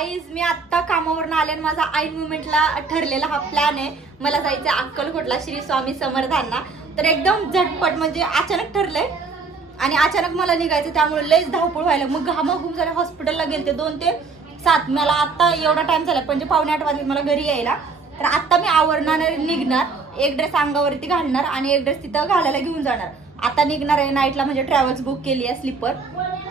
Guys मी आत्ता कामावरून आले आणि माझा ऐन मुमेंटला ठरलेला हा प्लॅन आहे. मला जायचं अक्कलकोटला श्री स्वामी समर्थांना. तर एकदम झटपट म्हणजे अचानक ठरलंय आणि अचानक मला निघायचं, त्यामुळे लयच धावपळ व्हायला. मग घामाघूम झाले, हॉस्पिटलला गेलते 2 ते 7. मला आता एवढा टाइम झाला म्हणजे 7:45 वाजले मला घरी यायला. तर आता मी आवरणार निघणार, एक ड्रेस अंगावरती घालणार आणि एक ड्रेस तिथं घालायला घेऊन जाणार. आता निघणार आहे नाईटला, म्हणजे ट्रॅव्हल्स बुक केली आहे स्लीपर.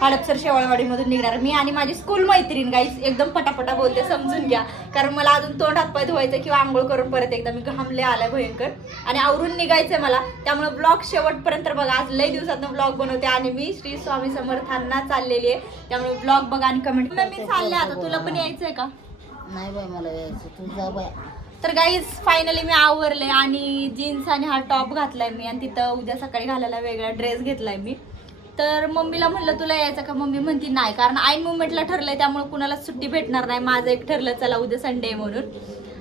हडपसर शेवाळवाडीमधून निघणार मी आणि माझी स्कूल मैत्रीण. गाईस एकदम पटापटा बोलते, समजून घ्या, कारण मला अजून तोंड हातपाय धुवायचं किंवा आंघोळ करून परत एकदा मी घामले आलाय भयंकर आणि आवरून निघायचंय मला. त्यामुळे ब्लॉग शेवटपर्यंत बघा. आज लई दिवसातनं ब्लॉग बनवते आणि मी श्री स्वामी समर्थांना चाललेली आहे, त्यामुळे ब्लॉग बघा आणि कमेंट. मी चालले आता, तुला पण यायचंय का? नाही बाय मला यायचं, तू जा बाय. तर गाईज फायनली मी आवरले आणि जीन्स आणि हा टॉप घातलाय मी आणि तिथं उद्या सकाळी घालायला वेगळा ड्रेस घेतलाय मी. तर मम्मीला म्हणलं तुला यायचं का? मम्मी म्हणती नाही, कारण ऐन मुवमेंटला ठरलंय त्यामुळे कुणाला सुट्टी भेटणार नाही. माझं एक ठरलं चला उद्या संडे म्हणून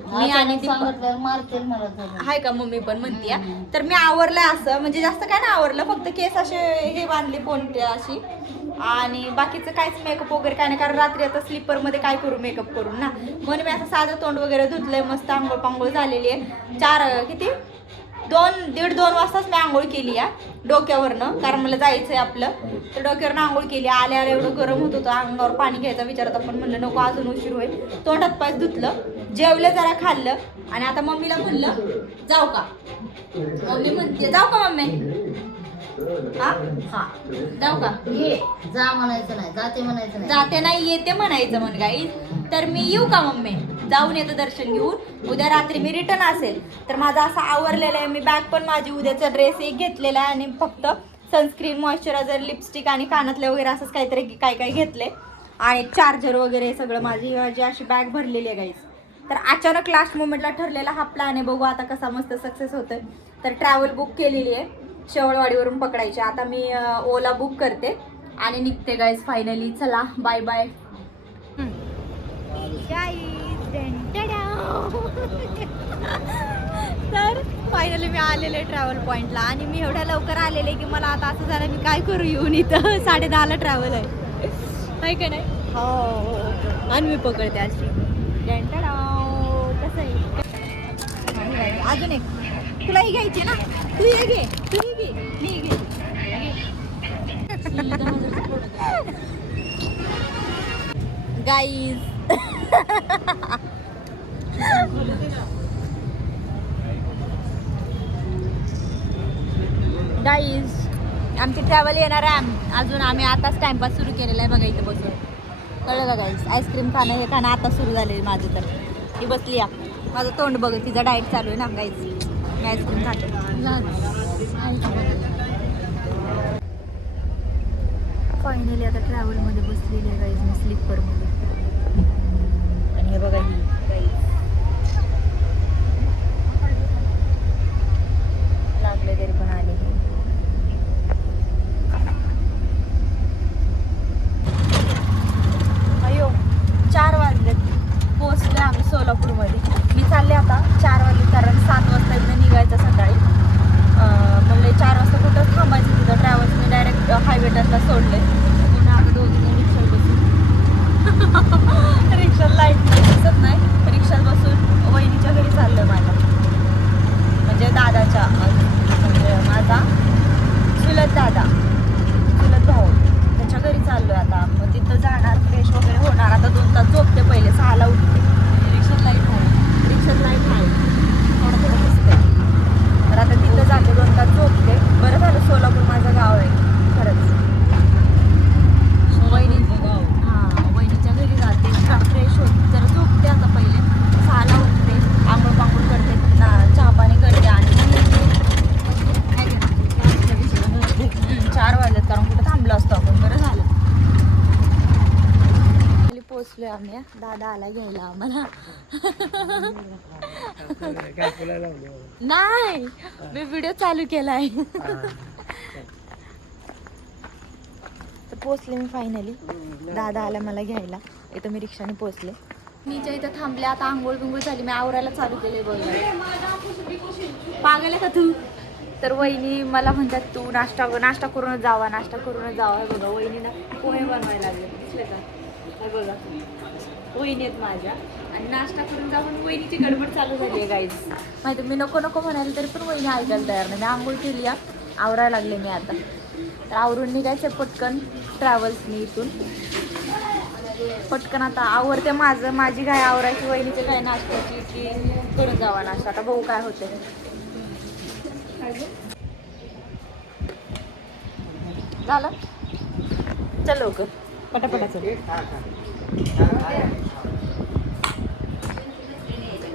मी आणि ती मारतील मला हाय का मम्मी पण म्हणतीया. तर मी आवरलंय असं, म्हणजे जास्त काय नाही आवरलं, फक्त केस असे हे बांधले पोंटे अशी आणि बाकीचं काहीच मेकअप वगैरे काय नाही, कारण रात्री आता स्लीपर मध्ये काय करू मेकअप करून ना. म्हणून मी असं साधं तोंड वगैरे धुतलंय, मस्त आंघोळ पांघोळ झालेली आहे. किती 2:30 वाजताच मी आंघोळ केली आहे डोक्यावरनं, कारण मला जायचंय आपलं. तर डोक्यावरनं आंघोळ केली. आल्या एवढं गरम होत होतं, अंगावर पाणी घ्यायचा विचारत आपण, म्हणलं नको अजून उशीर होईल. तोंडात पाय धुतलं, जेवलं, जरा खाल्लं आणि आता मम्मीला म्हणलं जाऊ का. मम्मी म्हणते जाऊ का मम्मी? हा हा जाऊ का? ये जा म्हणायचं नाही, जाते म्हणायचं नाही. जाते नाही येते म्हणायचं म्हण गाईज. तर मी येऊ का मम्मी? जाऊन येतं दर्शन घेऊन. उद्या रात्री मी रिटर्न असेल. तर माझं असं आवरलेलं आहे. मी बॅग पण माझी उद्याचा ड्रेस एक घेतलेला आहे आणि फक्त सनस्क्रीन, मॉइश्चरायझर, लिपस्टिक आणि कानातले वगैरे असंच काहीतरी काय काय घेतले आणि चार्जर वगैरे सगळं माझी अशी बॅग भरलेली आहे गाईज. तर अचानक लास्ट मोमेंटला ठरलेला हा प्लॅन आहे, बघू आता कसा मस्त सक्सेस होतोय. तर ट्रॅव्हल बुक केलेली आहे, शेवळवाडीवरून पकडायची. आता मी ओला बुक करते आणि निघते गाईज फायनली. चला बाय बाय. तर फायनली मी आलेले ट्रॅव्हल पॉइंटला आणि मी एवढ्या लवकर आलेले की मला आता असं झालं मी काय करू येऊन इथं. 10:30ला ट्रॅव्हल आहे का नाही? हो आणि मी पकडते अशी. कसं आहे अजून एक तुलाही घ्यायची ना? तू ये घे, तू ही घे, मी घे. गाईज गाईज आमची ट्रॅव्हल येणार आहे. अजून आम्ही आताच टाइमपास सुरू केलेला आहे बघा इथे बसून. कळलं का गाईज? आईस्क्रीम खाणं हे खाणं आता सुरू झाले माझं. तर ती बसली या, माझं तोंड बघ, तिचा डाएट चालू आहे ना गाईज. मी आईस्क्रीम खाते. फायनली आता ट्रॅव्हलमध्ये बसलेली आहे गाईज मी, स्लीपरमध्ये. आणि हे बघा ही गाईज लागले तरी पण आले. अयो 4 वाजलेत, पोहोचले आम्ही सोलापूरमध्ये. मी चालले आता 4 वाजले, कारण 7 वाजता इथं निघायचं सकाळी. म्हणले 4 वाजता कुठं थांबायचं तिथं. ट्रॅव्हल्सने डायरेक्ट हायवे टचला सोडले. पुन्हा आता 2 रिक्षात बसून रिक्षात लाईट दिसत नाही, रिक्षात बसून वहिनीच्या घरी चाललं माझ्या, म्हणजे दादाच्या, म्हणजे माझा चुलत दादा, चुलत भाऊ, त्याच्या घरी चाललोय आता. मग तिथं जाणार, फ्रेश वगैरे होणार. आता 2 तास झोपते, पहिले 6ला उठते. रिक्षात लाईट आहे, रिक्षात लाईट आहे, थोडं थोडं दिसते. तर आता तिथं जाते, 2 तास झोपते. बरं झालं सोलापूर माझं गाव आहे खरंच. वहिनीचं गाव. हां, वहिनीच्या घरी जाते, फ्रेश होते, जरा झोपते. आता पहिले 6ला उठते, आंघोळ पांघोळ करते, चहा पाणी करते आणि 4 वाजलेत, कारण कुठं थांबलो असतो आपण. बरं झालं पोचलोय आम्ही. दादा आला घ्यायला आम्हाला. नाही, मी व्हिडिओ चालू केलाय. तर पोचले मी फायनली. दादा आला मला घ्यायला. इथं मी रिक्षाने पोचले. मीच्या इथं थांबले. आता आंघोळ बिंघोळ झाली, मी आवरायला चालू केले. बघ पागल आहे का तू? तर वहिनी मला म्हणतात तू नाश्ता करूनच जावा. बघा वहिनीला पोहे बनवायला लागले, दिसले का? बघा वहिनी आहेत माझ्या आणि नाश्ता करून जाऊन वहिनीची गडबड चालू झाली आहे गाईज. माहिती मी नको नको म्हणाले तरी पण वहिनी ऐकायला तयार नाही. मी आंघोळ केली आवरायला लागले मी आता. तर आवरून निघायचं पटकन ट्रॅव्हल्सनी इथून. पटकन आता आवरते माझी काय आवरायची वहिनीची काय नाश्त्याची की करून जावा नाश्ता. आता बघू काय होते. झालं चल लवकर पटापटा चल.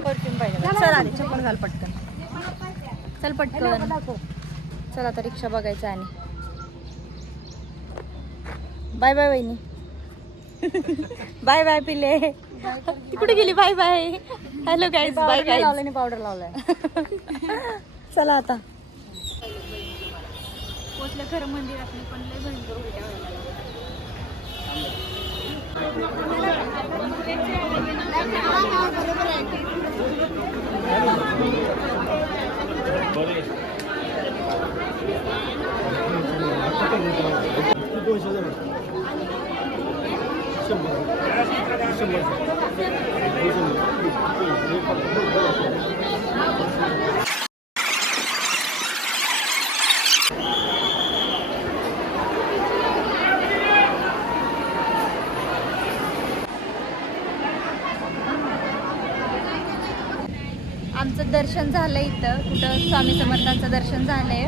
परफ्यूम पाहिजे चल आधी चप्पल घाल पटकन चल पटकन. चल आता रिक्षा बघायचं आणि बाय बाय वहिनी. बाय बाय पिले. कुठे गेली bye bye. Hello guys bye guys. Powder लावलाय. चला आता पोचलं खरं मंदिरात पण लय भयंकर उलट्या व्हायला आमचं दर्शन झालं इथं कुठं स्वामी समर्थांचं दर्शन झालंय.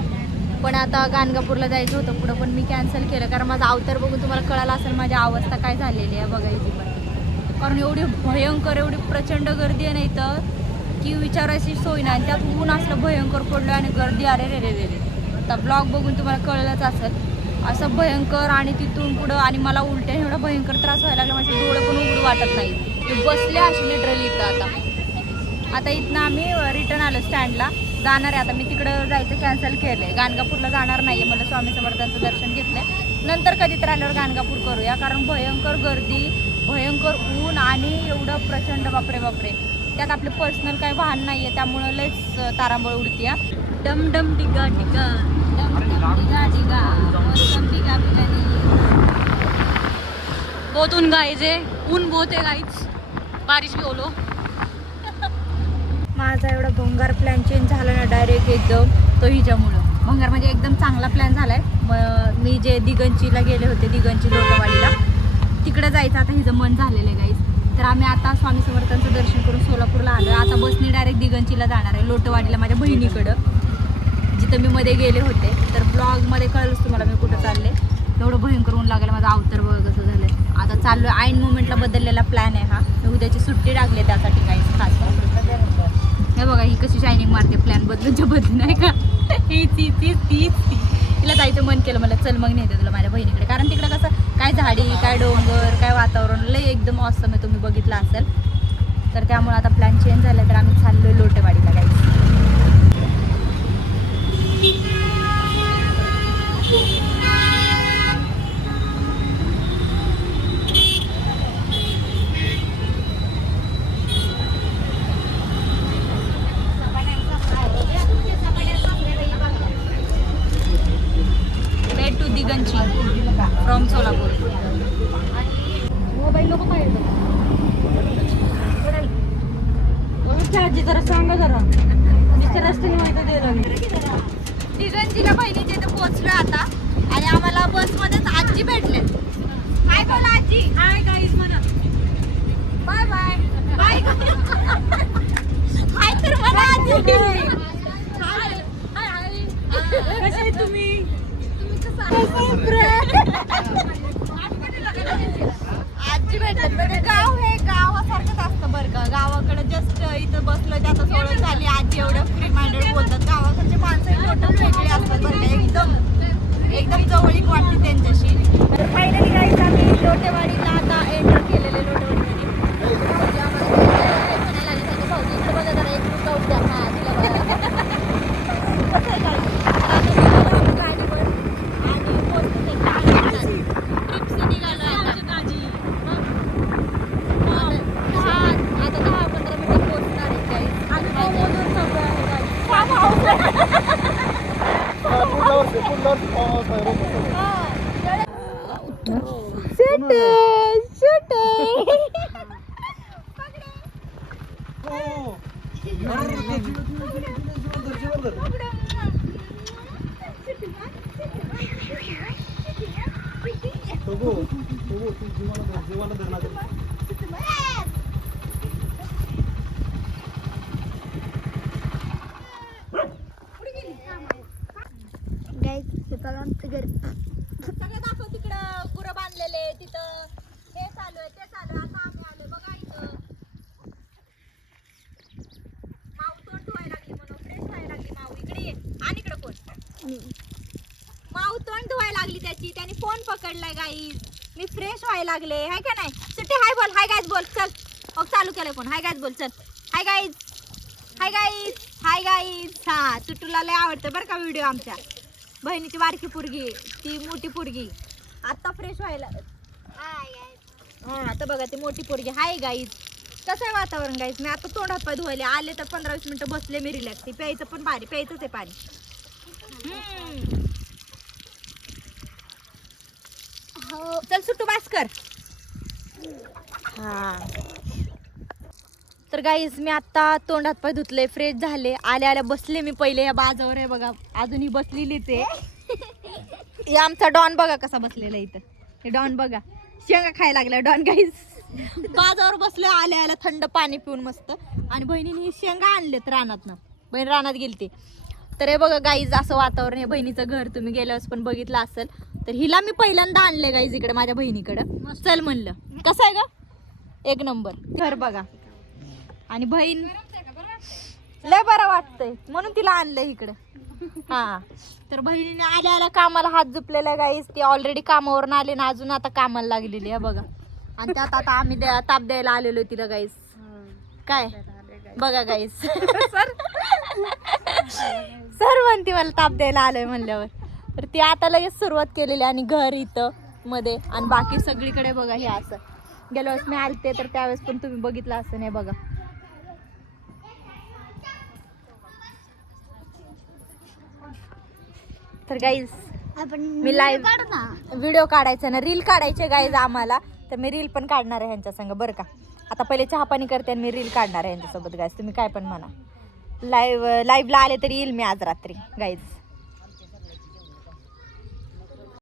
पण आता गाणगापूरला जायचं होतं पुढं पण मी कॅन्सल केलं कारण माझा अवतार बघून तुम्हाला कळालं असेल माझी अवस्था काय झालेली आहे बघा इथे पण. कारण एवढी भयंकर एवढी प्रचंड गर्दी आहे ना इथं की विचारायची सोय नाही. त्यात ऊन असलं भयंकर पडलं आणि गर्दी अरे रे रे रे रे. आता ब्लॉग बघून तुम्हाला कळलंच असेल असं भयंकर. आणि तिथून पुढं आणि मला उलट्या एवढा भयंकर त्रास व्हायला लागला. माझे डोळे पण उघडू वाटत नाही. ते बसले असे लिटरली इथं. आता इथनं आम्ही रिटर्न आलो स्टँडला जाणार आहे. आता मी तिकडं जायचं कॅन्सल केलं आहे. गाणगापूरला जाणार नाही आहे. मला स्वामी समर्थांचं दर्शन घेतलं आहे. नंतर कधी तर आल्यावर गाणगापूर करूया कारण भयंकर गर्दी भयंकर ऊन आणि एवढं प्रचंड बापरे बापरे. त्यात आपले पर्सनल काही वाहन नाही आहे त्यामुळं लयच तारांबळ उडते. डम डम डिगा डिगा डम डम डिगा डिगा मौसम डिगा बिगानी. बहुत ऊन गाइज है. ऊन बहुत है गाइज. बारिश भी बोलो. माझा एवढा भंगार प्लॅन चेंज झाला ना डायरेक्ट एकदम तो हिच्यामुळं. भंगार म्हणजे एकदम चांगला प्लॅन झाला आहे. मी जे दिगंचीला गेले होते दिगंची लोटवाडीला तिकडे जायचं आता हिचं मन झालेलं आहे गाईज. तर आम्ही आता स्वामी समर्थांचं दर्शन करून सोलापूरला आलो. आता बसने डायरेक्ट दिगंचीला जाणार आहे लोटवाडीला माझ्या बहिणीकडं जिथं मी मध्ये गेले होते. तर ब्लॉगमध्ये कळलंच तुम्हाला मी कुठं चालले. एवढं भयंकर ऊन लागलं माझा अवतार बघ कसं झालं. आता चाललो ऐन मोमेंटला बदललेला प्लॅन आहे हा. मी उद्याची सुट्टी टाकली त्यासाठी गाईज खास. हे बघा ही कशी शायनिंग मारते प्लॅन बदलूनच्या बदलून नाही का. तीच तिला जायचं मन केलं मला चल मग नेते तुला माझ्या बहिणीकडे. कारण तिकडं कसं काय झाडी काय डोंगर काय वातावरण लय एकदम ऑसम आहे. तुम्ही बघितलं असेल तर त्यामुळे आता प्लॅन चेंज झाला. तर आम्ही चाललोय लोटेवाडीला गाईज. दिगंची फ्रॉम सोलापूर. मोबाईल लोक काय आजी जरा सांगा जरा रस्त्याने माहिती द्यायला. दिगंजीला बहिणीच्या इथे पोहोचलो आता आणि आम्हाला बसमध्येच आजी भेटले. हाय बोला आजी. हाय गाईज म्हणा. Bye bye bye. हाय तर म्हणा आजी. हाय हाय कसे आहे तुम्ही. आजी भेटत म्हणजे गाव हे गावासारखंच असतं बरं का. गावाकडे जस्ट इथं बसलं त्यात ओळख झाली. आजी एवढं फ्री माइंडेड बोलतात. गावाकडचे माणसं टोटल वेगळे असतात बरं का. एकदम जवळीक वाटते त्यांच्याशी. तर फायनली गाईज आम्ही लोटेवाडीला आता एंटर केलेले. लोटेवाडीमध्ये भाऊजी आम्हाला म्हणायला लागले सांगा भाऊजी इकडे बघा जरा एक जाऊ द्या. हां तिला बघा कसं आहे गाईज. गाडीवर सगळं दाखव तिकडं गुरं बांधलेले तिथं हे चालू आहे ते चालू आहे आता आम्ही आलो बघा इथं माऊ तोंड धुवायला लागली म्हणून फ्रेश व्हायला लागली माऊ इकडे ये आणि इकडे कोण माऊ तोंड धुवायला लागली त्याने फोन पकडलाय गाईज मी फ्रेश व्हायला लागले हाय का नाही सुट्टी हाय गाईज बोल चल मग चालू केलंय फोन हाय गाईज बोल चल हाय गाईज हा सुट्टूला लय आवडतं बरं का व्हिडिओ आमच्या बहिणीची बारकी पोरगी ती मोठी पोरगी आता फ्रेश व्हायला हा आता बघा ती मोठी पोरगी हाय गाईज कसं आहे वातावरण गाईज मी आता तोंड हात पाय धुवायले आले तर 15-20 मिनिटं बसले मी रिलॅक्स ती प्यायचं पण पाणी प्यायचंच आहे पाणी चल सुट्टू बास कर हा तर गाईज मी आता तोंड हात पाय धुतले फ्रेश झाले आल्या बसले मी पहिले या बाजावर आहे बघा अजूनही बसलेली ते हे आमचा डॉन बघा कसा बसलेला इथं हे डॉन बघा शेंगा खायला लागला डॉन गाईज बाजावर बसले आल्या थंड पाणी पिऊन मस्त आणि बहिणीने शेंगा आणलेत रानातनं बहीण रानात गेलती तर हे बघा गाईज असं वातावरण हे बहिणीचं घर तुम्ही गेल्यावर पण बघितलं असेल तर हिला मी पहिल्यांदा आणले गाईज इकडे माझ्या बहिणीकडं चल म्हणलं कसं आहे का एक नंबर घर बघा आणि बहीण लय बरं वाटतंय म्हणून तिला आणलंय इकडं हा तर बहिणीने आल्या कामाला हात झुपलेला गाईस ती ऑलरेडी कामावरून आले ना अजून आता कामाला लागलेली आहे बघा आणि त्यात आता आम्ही ताप द्यायला आलेलो तिला गाईस काय बघा गाईस सर म्हणते मला ताप द्यायला आलोय म्हणल्यावर तर ती आता लगेच सुरुवात केलेली आणि घर इथं मध्ये आणि बाकी सगळीकडे बघा हे असं गेल्या वेळेस मी आलते तर त्यावेळेस पण तुम्ही बघितलं असं नाही बघा तर गाईज मी लाईव्ह व्हिडिओ काढायचा ना रील काढायचे गाईज आम्हाला तर मी रील पण काढणार आहे ह्यांच्या संग बरं का आता पहिले चहापाणी करते आणि मी रील काढणार आहे ह्यांच्यासोबत गाईज तुम्ही काय पण म्हणा लाईव्हला आले तरी येईल मी आज रात्री गाईज